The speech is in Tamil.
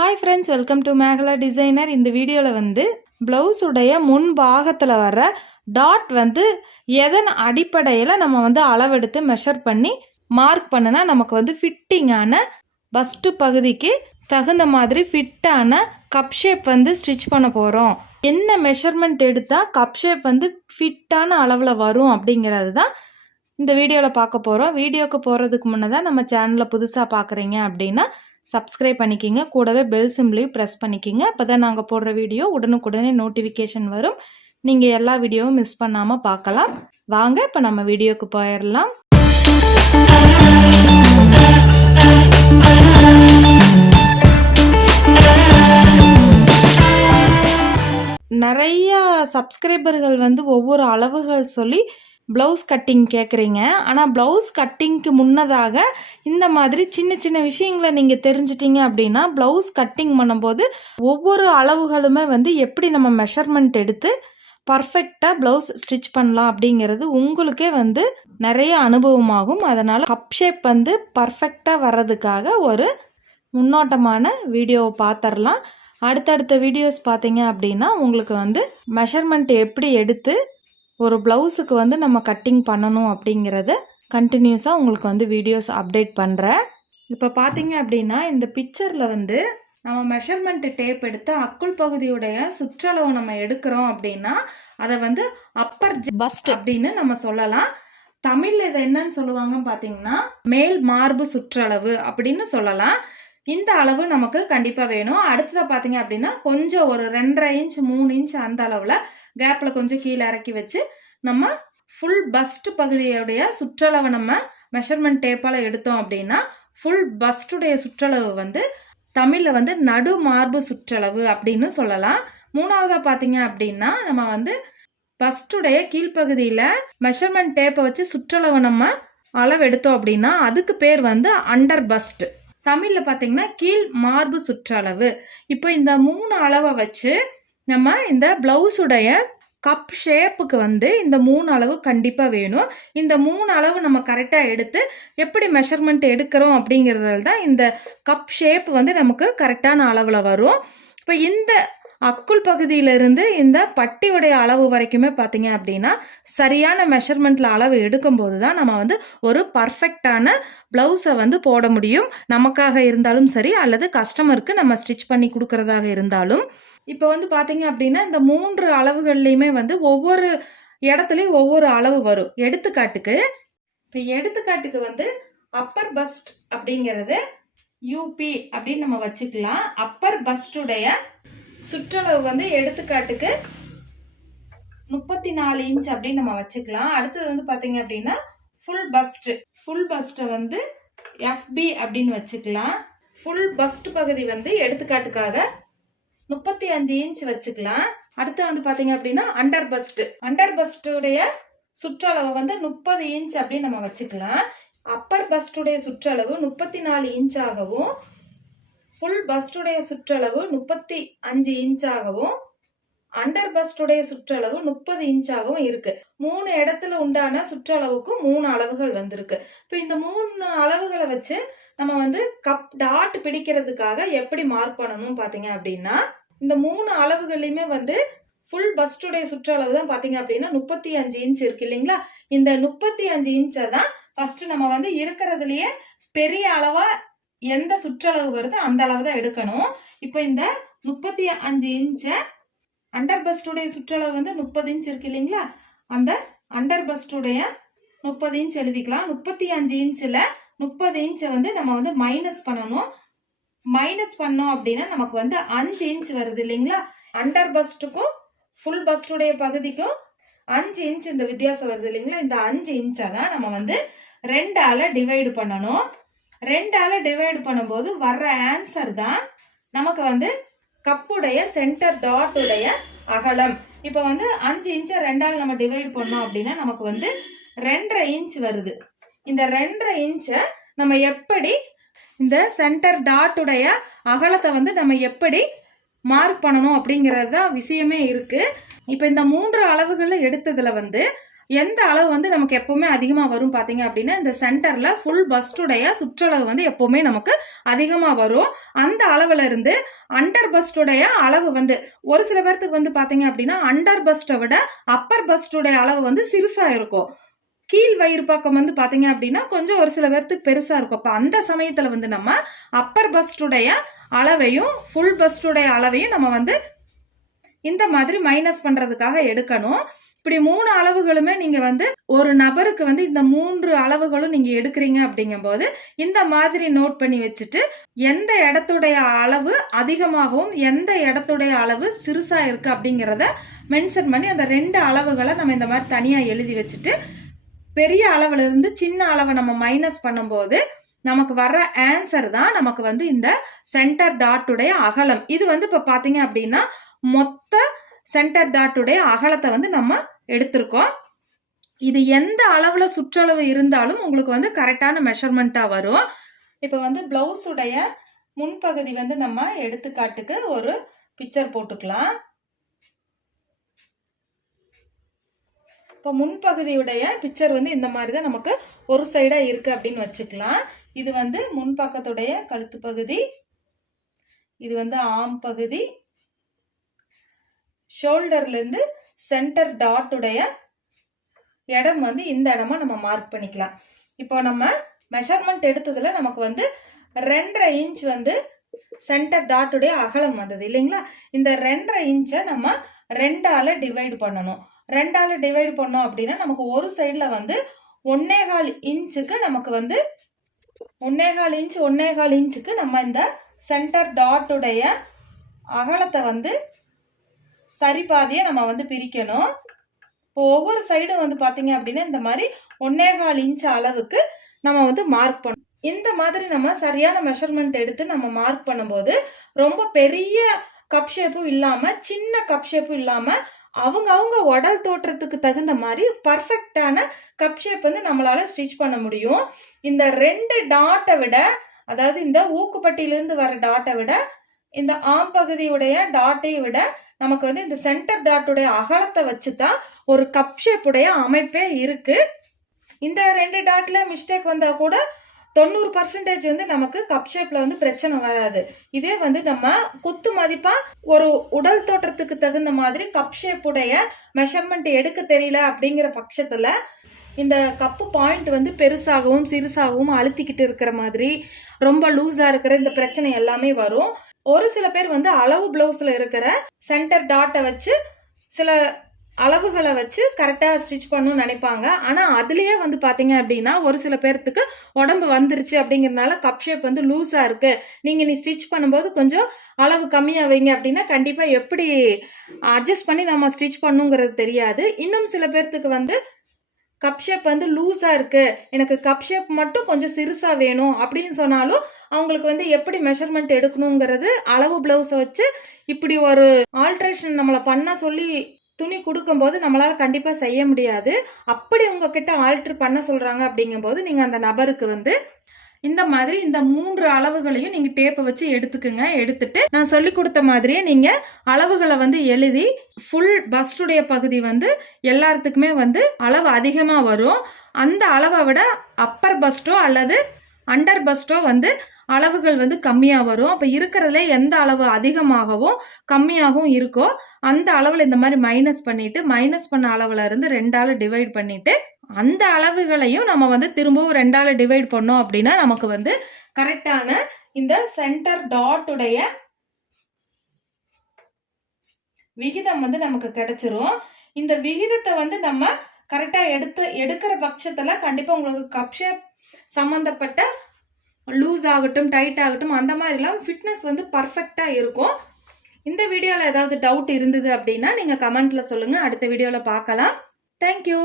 Hi friends, welcome to Megala designer. இந்த வீடியோவில் வந்து ப்ளவுஸுடைய முன் பாகத்தில் வர டாட் வந்து எதன் அடிப்படையில் நம்ம வந்து அளவெடுத்து மெஷர் பண்ணி மார்க் பண்ணினா நமக்கு வந்து ஃபிட்டிங்கான பஸ்ட்டு பகுதிக்கு தகுந்த மாதிரி ஃபிட்டான கப் ஷேப் வந்து ஸ்டிச் பண்ண போகிறோம். என்ன மெஷர்மெண்ட் எடுத்தால் கப் ஷேப் வந்து ஃபிட்டான அளவில் வரும் அப்படிங்கிறது தான் இந்த வீடியோவில் பார்க்க போகிறோம். வீடியோவுக்கு போகிறதுக்கு முன்னே தான் நம்ம சேனலில் புதுசாக பார்க்குறீங்க அப்படின்னா சப்ஸ்கிரைப் பண்ணிக்கிங்க, கூடவே பெல் சிம்பிளையும் ப்ரெஸ் பண்ணிக்கிங்க. அப்போ தான் நாங்கள் போடுற வீடியோ உடனுக்குடனே நோட்டிஃபிகேஷன் வரும். நீங்கள் எல்லா வீடியோவும் மிஸ் பண்ணாமல் பார்க்கலாம். வாங்க இப்போ நம்ம வீடியோவுக்கு போயிடலாம். நிறையா சப்ஸ்கிரைபர்கள் வந்து ஒவ்வொரு அளவுகள் சொல்லி ப்ளவுஸ் கட்டிங் கேட்குறீங்க. ஆனால் ப்ளவுஸ் கட்டிங்க்கு முன்னதாக இந்த மாதிரி சின்ன சின்ன விஷயங்களை நீங்கள் தெரிஞ்சிட்டிங்க அப்படின்னா ப்ளவுஸ் கட்டிங் பண்ணும்போது ஒவ்வொரு அளவுகளுமே வந்து எப்படி நம்ம மெஷர்மெண்ட் எடுத்து பர்ஃபெக்டாக ப்ளவுஸ் ஸ்டிச் பண்ணலாம் அப்படிங்கிறது உங்களுக்கே வந்து நிறைய அனுபவமாகும். அதனால் கப் ஷேப் வந்து பர்ஃபெக்டாக வர்றதுக்காக ஒரு முன்னோட்டமான வீடியோவை பார்த்துடலாம். அடுத்தடுத்த வீடியோஸ் பார்த்தீங்க அப்படின்னா உங்களுக்கு வந்து மெஷர்மெண்ட் எப்படி எடுத்து ஒரு ப்ளவுஸுக்கு வந்து நம்ம கட்டிங் பண்ணணும் அப்படிங்கிறத கண்டினியூஸாக உங்களுக்கு வந்து வீடியோஸ் அப்டேட் பண்ணுறேன். இப்போ பார்த்தீங்க அப்படின்னா இந்த பிக்சரில் வந்து நம்ம மெஷர்மெண்ட்டு டேப் எடுத்து அக்குள் பகுதியுடைய சுற்றளவு நம்ம எடுக்கிறோம் அப்படின்னா அதை வந்து அப்பர் பஸ்ட் அப்படின்னு நம்ம சொல்லலாம். தமிழில் இதை என்னன்னு சொல்லுவாங்க பார்த்தீங்கன்னா மேல் மார்பு சுற்றளவு அப்படின்னு சொல்லலாம். இந்த அளவு நமக்கு கண்டிப்பாக வேணும். அடுத்ததாக பார்த்தீங்க அப்படின்னா கொஞ்சம் ஒரு 2.5 இன்ச் 3 இன்ச் அந்த அளவில் கேப்பில் கொஞ்சம் கீழே இறக்கி வச்சு நம்ம ஃபுல் பஸ்ட் பகுதியுடைய சுற்றளவை நம்ம மெஷர்மெண்ட் டேப்பால் எடுத்தோம் அப்படின்னா ஃபுல் பஸ்டுடைய சுற்றளவு வந்து தமிழில் வந்து நடு மார்பு சுற்றளவு அப்படின்னு சொல்லலாம். மூணாவதாக பார்த்தீங்க அப்படின்னா நம்ம வந்து பஸ்டுடைய கீழ்ப்பகுதியில் மெஷர்மெண்ட் டேப்பை வச்சு சுற்றளவை நம்ம அளவு எடுத்தோம் அப்படின்னா அதுக்கு பேர் வந்து அண்டர் பஸ்ட். தமிழில் பார்த்தீங்கன்னா கீழ் மார்பு சுற்றளவு. இப்போ இந்த 3 அளவை வச்சு நம்ம இந்த ப்ளவுஸுடைய கப் ஷேப்புக்கு வந்து இந்த 3 அளவு கண்டிப்பாக வேணும். இந்த 3 அளவு நம்ம கரெக்டாக எடுத்து எப்படி மெஷர்மெண்ட் எடுக்கிறோம் அப்படிங்கிறதுல தான் இந்த கப் ஷேப் வந்து நமக்கு கரெக்டான அளவில் வரும். இப்போ இந்த அக்குள் பகுதியிலிருந்து இந்த பட்டியுடைய அளவு வரைக்குமே பார்த்தீங்க அப்படின்னா சரியான மெஷர்மெண்ட்டில் அளவு எடுக்கும்போது தான் நம்ம வந்து ஒரு பர்ஃபெக்டான ப்ளவுஸை வந்து போட முடியும். நமக்காக இருந்தாலும் சரி அல்லது கஸ்டமருக்கு நம்ம ஸ்டிச் பண்ணி கொடுக்கறதாக இருந்தாலும். இப்போ வந்து பார்த்தீங்க அப்படின்னா இந்த 3 அளவுகள்லையுமே வந்து ஒவ்வொரு இடத்துலையும் ஒவ்வொரு அளவு வரும். எடுத்துக்காட்டுக்கு வந்து அப்பர் பஸ்ட் அப்படிங்கிறது யூபி அப்படின்னு நம்ம வச்சுக்கலாம். அப்பர் பஸ்டுடைய சுற்றளவு வந்து எடுத்துக்காட்டுக்கு 34 இன்ச் அப்படின்னு நம்ம வச்சுக்கலாம். அடுத்தது வந்து பார்த்தீங்க அப்படின்னா ஃபுல் பஸ்ட்டை வந்து எஃப்பி அப்படின்னு வச்சுக்கலாம். ஃபுல் பஸ்ட் பகுதி வந்து எடுத்துக்காட்டுக்காக 35 இன்ச் வச்சுக்கலாம். அடுத்து வந்து பார்த்தீங்க அப்படின்னா அண்டர் பஸ்டுடைய சுற்றளவு வந்து 30 இன்ச் அப்படின்னு நம்ம வச்சுக்கலாம். அப்பர் பஸ்டுடைய சுற்றளவு 34 இன்ச்சாகவும் ஃபுல் பஸ்டுடைய சுற்றளவு 35 இன்ச்சாகவும் அண்டர் பஸ்டுடைய சுற்றளவு 30 இன்ச்சாகவும் இருக்கு. 3 இடத்துல உண்டான சுற்றளவுக்கு 3 அளவுகள் வந்திருக்கு. இப்போ இந்த 3 அளவுகளை வச்சு நம்ம வந்து கப் டாட் பிடிக்கிறதுக்காக எப்படி மார்க் பண்ணணும் பார்த்தீங்க அப்படின்னா இந்த 3 அளவுகளையுமே வந்து ஃபுல் பஸ்டுடைய சுற்றளவு தான் பார்த்தீங்க அப்படின்னா 35 இன்ச் இருக்கு இல்லைங்களா? இந்த 35 இன்ச்சை தான் ஃபர்ஸ்ட் நம்ம வந்து இருக்கிறதுலயே பெரிய அளவா எந்த சுற்றளவு வருது அந்த அளவு தான் எடுக்கணும். இப்போ இந்த 35 இன்ச்சை அண்டர் பஸ்டுடைய சுற்றளவு வந்து 30 இன்ச் இருக்கு இல்லைங்களா? அந்த அண்டர் பஸ்டுடைய 30 இன்ச் எழுதிக்கலாம். 35 இன்ச்சில் 30 இன்ச்சை வந்து நம்ம வந்து மைனஸ் பண்ணோம் அப்படின்னா நமக்கு வந்து 5 இன்ச் வருது இல்லைங்களா? அண்டர் பஸ்டுக்கும் ஃபுல் பஸ்டுடைய பகுதிக்கும் 5 இன்ச் இந்த வித்தியாசம் வருது இல்லைங்களா? இந்த 5 இன்ச்சை தான் நம்ம வந்து 2ஆல டிவைடு பண்ணணும். 2ஆல டிவைடு பண்ணும்போது வர்ற ஆன்சர் தான் நமக்கு வந்து கப்புடைய சென்டர் டாட்டுடைய அகலம். இப்போ வந்து 5 இன்ச்சை 2ஆல நம்ம டிவைடு பண்ணோம் அப்படின்னா நமக்கு வந்து 2.5 இன்ச் வருது. இந்த 2.5 இன்ச்சை நம்ம எப்படி இந்த சென்டர் டாட்டுடைய அகலத்தை வந்து நம்ம எப்படி மார்க் பண்ணணும் அப்படிங்கிறது தான் விஷயமே இருக்கு. இப்போ இந்த 3 அளவுகளை எடுத்ததுல வந்து எந்த அளவு வந்து நமக்கு எப்பவுமே அதிகமா வரும் பாத்தீங்க அப்படின்னா இந்த சென்டர்ல ஃபுல் பஸ்டுடைய சுற்றளவு வந்து எப்பவுமே நமக்கு அதிகமா வரும். அந்த அளவுல இருந்து அண்டர் பஸ்டுடைய அளவு வந்து ஒரு சில பேர்த்துக்கு வந்து பாத்தீங்க அப்படின்னா அண்டர் பஸ்டை விட அப்பர் பஸ்டுடைய அளவு வந்து சிறுசா இருக்கும். கீழ் வயிறு பக்கம் வந்து பாத்தீங்க அப்படின்னா கொஞ்சம் ஒரு சில பேர்த்துக்கு பெருசா இருக்கும். அப்ப அந்த சமயத்துல வந்து நம்ம அப்பர் பஸ்டுடைய அளவையும் ஃபுல் பஸ்டுடைய அளவையும் நம்ம வந்து இந்த மாதிரி மைனஸ் பண்றதுக்காக எடுக்கணும். இப்படி 3 அளவுகளுமே நீங்க வந்து ஒரு நபருக்கு வந்து இந்த 3 அளவுகளும் நீங்க எடுக்கிறீங்க அப்படிங்கும் போது இந்த மாதிரி நோட் பண்ணி வச்சுட்டு எந்த இடத்துடைய அளவு அதிகமாகவும் எந்த இடத்துடைய அளவு சிறுசா இருக்கு அப்படிங்கிறத மென்ஷன் பண்ணி அந்த 2 அளவுகளை நம்ம இந்த மாதிரி தனியா எழுதி வச்சுட்டு பெரிய அளவுல இருந்து சின்ன அளவை நம்ம மைனஸ் பண்ணும்போது நமக்கு வர்ற ஆன்சர் தான் நமக்கு வந்து இந்த சென்டர் டாட்டுடைய அகலம். இது வந்து இப்ப பாத்தீங்க அப்படின்னா மொத்த சென்டர் டாட்டுடைய அகலத்தை வந்து நம்ம எடுத்திருக்கோம். இது எந்த அளவுல சுற்றளவு இருந்தாலும் உங்களுக்கு வந்து கரெக்டான மெஷர்மெண்டா வரும். இப்ப வந்து பிளவுஸ் உடைய முன்பகுதி வந்து நம்ம எடுத்துக்காட்டுக்கு ஒரு பிக்சர் போட்டுக்கலாம். இப்போ முன்பகுதியுடைய பிக்சர் வந்து இந்த மாதிரி தான் நமக்கு ஒரு சைடா இருக்கு அப்படின்னு வச்சுக்கலாம். இது வந்து முன்பக்கத்துடைய கழுத்து பகுதி, இது வந்து ஆம் பகுதி, ஷோல்டர்ல இருந்து சென்டர் டாட்டுடைய இடம் வந்து இந்த இடமா நம்ம மார்க் பண்ணிக்கலாம். இப்போ நம்ம மெஷர்மெண்ட் எடுத்ததுல நமக்கு வந்து 2.5 இன்ச் வந்து சென்டர் டாட்டுடைய அகலம் வந்தது இல்லைங்களா? இந்த 2.5 இன்ச்சை நம்ம 2ஆல டிவைட் பண்ணணும். 2ஆல டிவைட் பண்ணோம் அப்படின்னா நமக்கு ஒரு சைட்ல வந்து 1.25 இன்ச்சுக்கு நமக்கு வந்து 1.25 இன்ச்சுக்கு நம்ம இந்த சென்டர் டாட்டுடைய அகலத்தை வந்து சரிபாதியை நம்ம வந்து பிரிக்கணும். இப்போ ஒவ்வொரு சைடும் வந்து பாத்தீங்க அப்படின்னா இந்த மாதிரி 1.25 இன்ச் அளவுக்கு நம்ம வந்து மார்க் பண்ணணும். இந்த மாதிரி நம்ம சரியான மெஷர்மெண்ட் எடுத்து நம்ம மார்க் பண்ணும்போது ரொம்ப பெரிய கப் ஷேப்பும் இல்லாம சின்ன கப் ஷேப்பும் இல்லாம அவங்க உடல் தோற்றத்துக்கு தகுந்த மாதிரி பர்ஃபெக்டான கப் ஷேப் வந்து நம்மளால ஸ்டிச் பண்ண முடியும். இந்த 2 டாட்டை விட, அதாவது இந்த ஊக்குப்பட்டியிலிருந்து வர டாட்டை விட இந்த ஆம் பகுதியுடைய டாட்டை விட நமக்கு வந்து இந்த சென்டர் டாட்டுடைய அகலத்தை வச்சுதான் ஒரு கப் ஷேப் உடைய அமைப்பே இருக்கு. இந்த 2 டாட்ல மிஸ்டேக் வந்தா கூட 90% வந்து நமக்கு கப் ஷேப்ல வந்து பிரச்சனை வராது. இதே வந்து நம்ம குத்து மதிப்பா ஒரு உடல் தோற்றத்துக்கு தகுந்த மாதிரி கப் ஷேப் உடைய மெஷர்மெண்ட் எடுக்க தெரியல அப்படிங்கிற பட்சத்துல இந்த கப்பு பாயிண்ட் வந்து பெருசாகவும் சிறுசாகவும் அழுத்திக்கிட்டு இருக்கிற மாதிரி ரொம்ப லூஸா இருக்கிற இந்த பிரச்சனை எல்லாமே வரும். ஒரு சில பேர் வந்து அளவு பிளவுஸ்ல இருக்கிற சென்டர் டாட்டை வச்சு சில அளவுகளை வச்சு கரெக்டா ஸ்டிச் பண்ணணும்னு நினைப்பாங்க. ஆனா அதுலயே வந்து பாத்தீங்க அப்படின்னா ஒரு சில பேர்த்துக்கு உடம்பு வந்துருச்சு அப்படிங்கறதுனால கப் ஷேப் வந்து லூஸா இருக்கு, நீ ஸ்டிச் பண்ணும்போது கொஞ்சம் அளவு கம்மியா வைங்க அப்படின்னா கண்டிப்பா எப்படி அட்ஜஸ்ட் பண்ணி நம்ம ஸ்டிச் பண்ணுங்கிறது தெரியாது. இன்னும் சில பேர்த்துக்கு வந்து கப் ஷேப் வந்து லூஸா இருக்கு, எனக்கு கப் ஷேப் மட்டும் கொஞ்சம் சிறுசா வேணும் அப்படின்னு சொன்னாலும் அவங்களுக்கு வந்து எப்படி மெஷர்மெண்ட் எடுக்கணுங்கிறது அளவு பிளவுஸை வச்சு இப்படி ஒரு ஆல்ட்ரேஷன் நம்மளை பண்ண சொல்லி துணி கொடுக்கும்போது நம்மளால கண்டிப்பா செய்ய முடியாது. அப்படி உங்ககிட்ட ஆல்டர் பண்ண சொல்றாங்க அப்படிங்கும்போது நீங்க அந்த நபருக்கு வந்து இந்த மாதிரி இந்த 3 அளவுகளையும் நீங்க டேப்பை வச்சு எடுத்துக்குங்க. எடுத்துட்டு நான் சொல்லி கொடுத்த மாதிரியே நீங்க அளவுகளை வந்து எழுதி ஃபுல் பஸ்டுடைய பகுதி வந்து எல்லாத்துக்குமே வந்து அளவு அதிகமா வரும். அந்த அளவை விட அப்பர் பஸ்டோ அல்லது அண்டர் பஸ்டோ வந்து அளவுகள் வந்து கம்மியா வரும். அப்ப இருக்கிறதுல எந்த அளவு அதிகமாகவும் கம்மியாகவும் இருக்கோ அந்த அளவுல இந்த மாதிரி மைனஸ் பண்ணிட்டு மைனஸ் பண்ண அளவுல இருந்து 2ஆல டிவைட் பண்ணிட்டு அந்த அளவுகளையும் நம்ம வந்து திரும்பவும் 2ஆல டிவைட் பண்ணோம் அப்படின்னா நமக்கு வந்து கரெக்டான இந்த சென்டர் டாட்டுடைய விகிதம் வந்து நமக்கு கிடைச்சிரும். இந்த விகிதத்தை வந்து நம்ம கரெக்டா எடுக்கிற பட்சத்துல கண்டிப்பா உங்களுக்கு கப் ஷேப் சம்பந்தப்பட்ட லூஸ் ஆகட்டும் டைட் ஆகட்டும் அந்த மாதிரிலாம் ஃபிட்னஸ் வந்து பர்ஃபெக்டா இருக்கும். இந்த வீடியோல ஏதாவது டவுட் இருந்தது அப்படின்னா நீங்க கமெண்ட்ல சொல்லுங்க. அடுத்த வீடியோல பார்க்கலாம். தேங்க்யூ.